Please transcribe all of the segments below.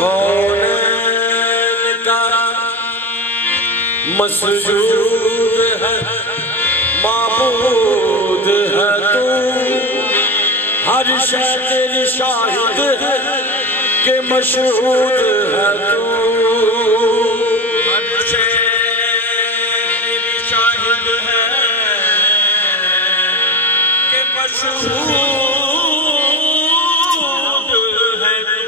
कौनैन का मसजूद है, माबूद है तू, हर शय तेरी शाहिद है कि मशहूद है तू, हर शय तेरी शाहिद है कि मशहूद है तू,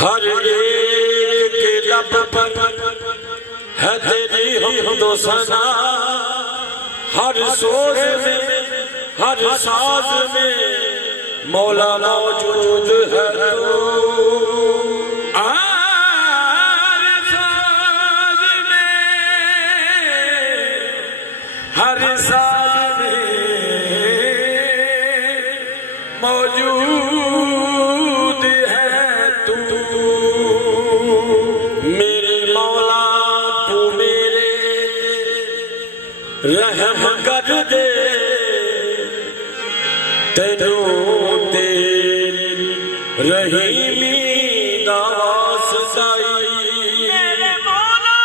हर एक के लब पर है तेरी हमदो सना, हर सोज में हर साज में मौला मौजूद है तू, हर साज में हर साज में मौजूद है तू, मेरे मौला तू मेरे रहम कर दे, तेनू तेरी रहीमी दा वास्ताई, मेरे मौला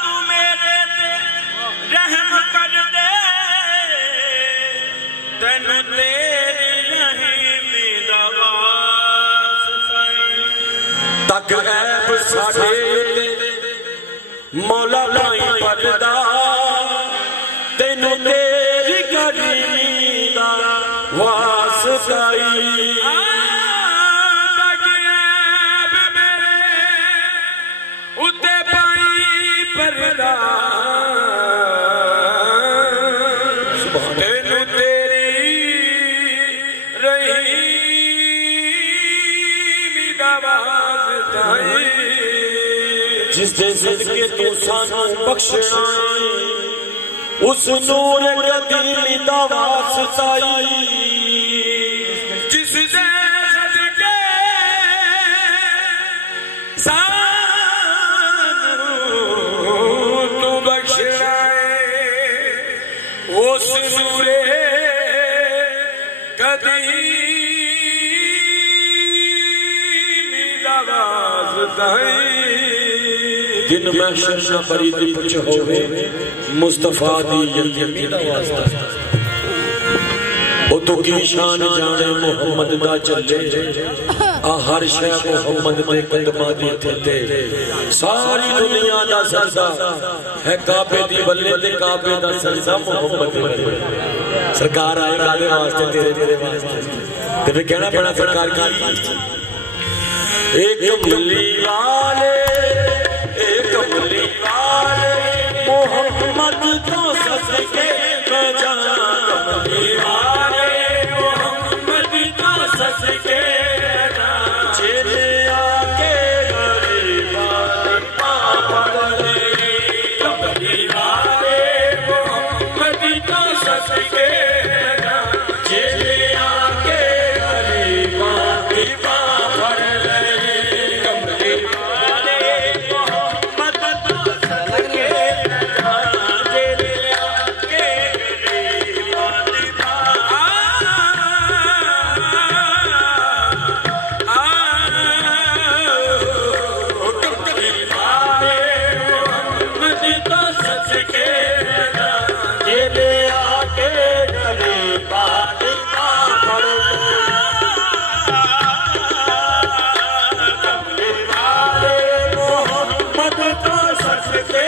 तू मेरे ते रहम कर दे, तेनू तेरी रहीमी दा वास्ताई, तक ऐब साडे मौला लाई पर्दा, तेनू तेरी करीमी दा वास्ताई, तक मेरे उते पाई पर्दा, तेनू तेरी रहीमी दा वास्ताई, जिस दे सदके तू सानू बख्शना उस नूर कदीमी दा वास्ताई, जिस दे सदके सानू तू बख्शना उस नूर कदीमी दा वास्ताई, दिन महशर ना बरी दी पुछ होवे मुस्तफा दी यतीमी दा वास्ता, ओ तो की शान जाने मोहम्मद दा चले, आ हर शय मोहम्मद दे कदमां दी ते, सारी दुनिया दा सरदा है काबे दी बल्ले ते काबे दा सरदा मोहम्मद दे, सरकार आए कादे वास्ते तेरे वास्ते, ते फिर कहना पड़ा सरकार की एक कमली वाले मोहम्मद तो सदके मैं जाना, कमली वाले मोहम्मद तो सदके चेले आके गरीबा पड़ ले, कमली वाले मोहम्मद तो सदके चेले आके गरीबा पड़ ले, कमली वाले मोहम्मद तो सदके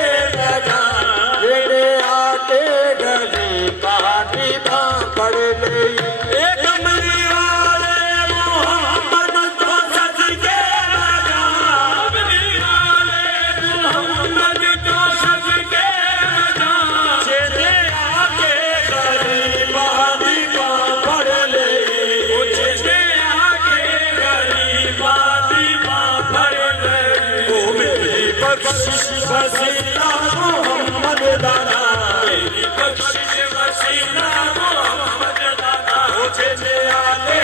वसीला मोहम्मद दाना, मेरी बख्शिश वसीला मोहम्मद दाना, मुझे ले आने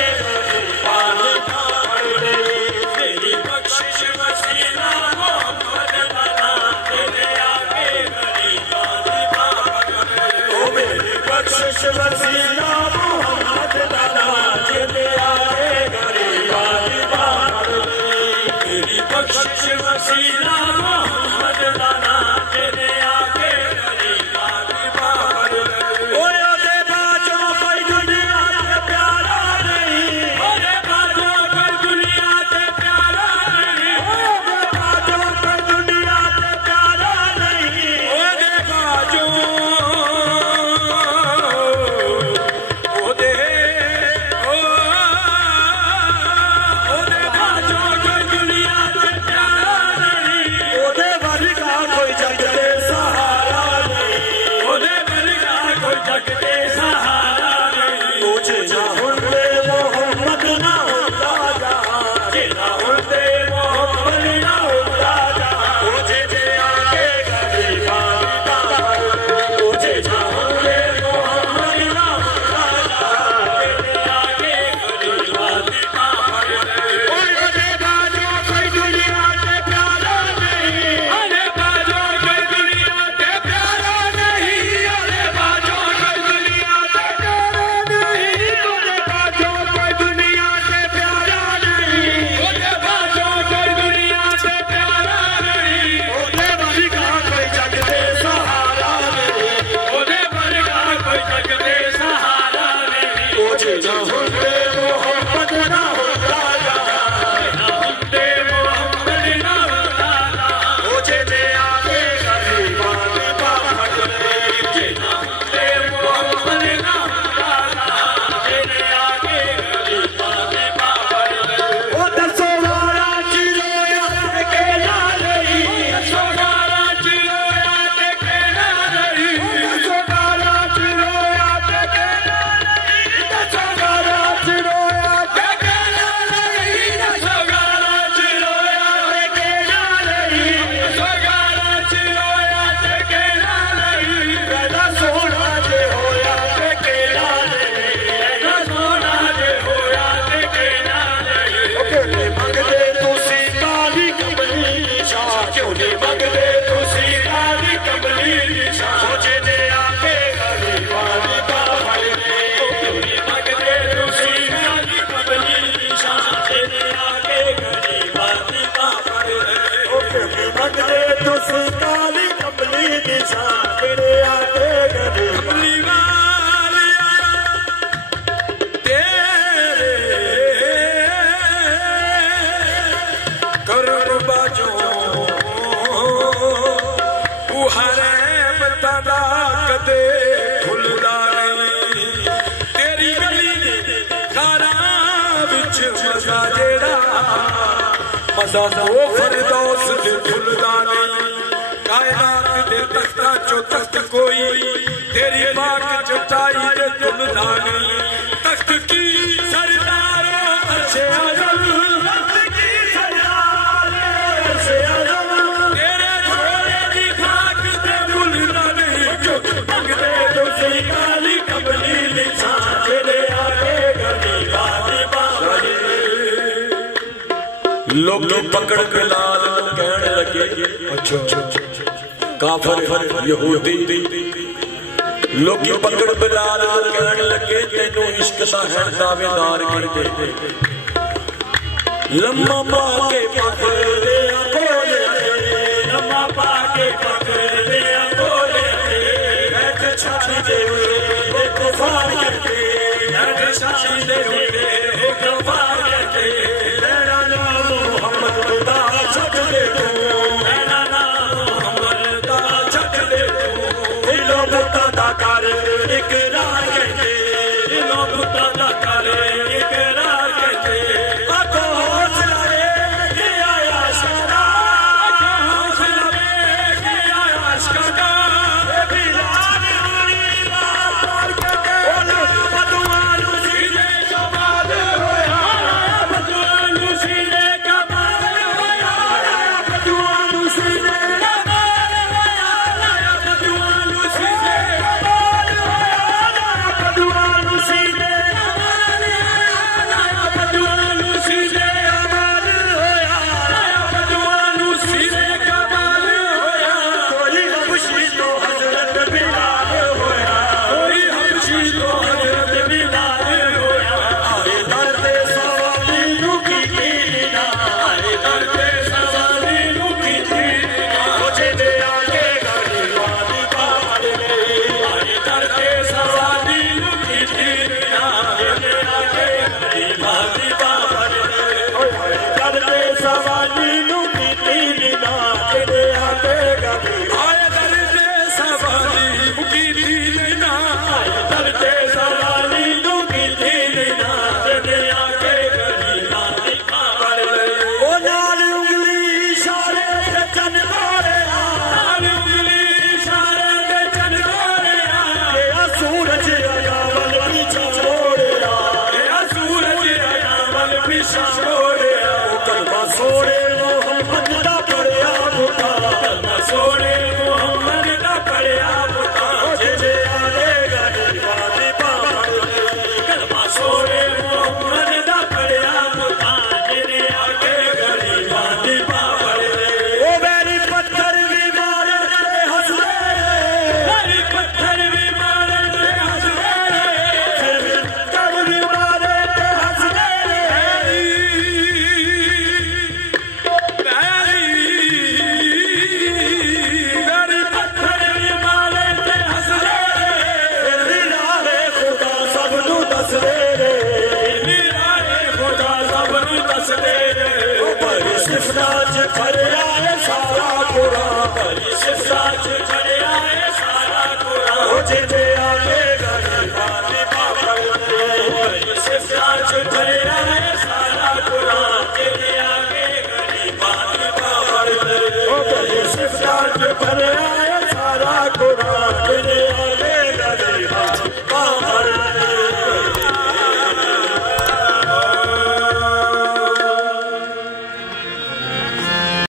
पानी पड़ गई, मेरी बख्शिश वसीला मोहम्मद दाना, तेरे आगे गरीबा पड़ गई, ओ मेरी बख्शिश वसीला मोहम्मद दाना, तेरे आगे गरीबा बख्शिश वसीला मोहम्मद दाना तेरे आके गरीबा दी बाबर ओए ओदे बाजो कोई दुनिया ते प्यारा नहीं ओदे बाजो कोई दुनिया ते प्यारा नहीं ओदे बाजो कोई दुनिया ते प्यारा नहीं ओदे बाजो ओदे फरदौस दे फुलदानी कायनात दे तख्ता चो तख्त कोई तेरी पाक चटाई दे फुलदानी तख्त की सरदारो अर्शे आज़म तख्त की सरदारो अर्शे आज़म तेरे घोड़े दी खाक दे फुलदानी जो मंगदे तुसी काली कमली निछा तेरे आगे गरीबा दी बाबर लोग पकड़ बिलाल कहने लगे अच्छा काफिर यहूदी लोग पकड़ बिलाल कहने लगे तेनू इश्क दा है दावेदार करके लम्मा पाके पकड़ ले बोले लम्मा पाके पकड़ ले बोले बैठ छाती दे एक फार करके बैठ छाती दे एक फार करके पिछा मोड़े कलमा सोड़े मोहम्मद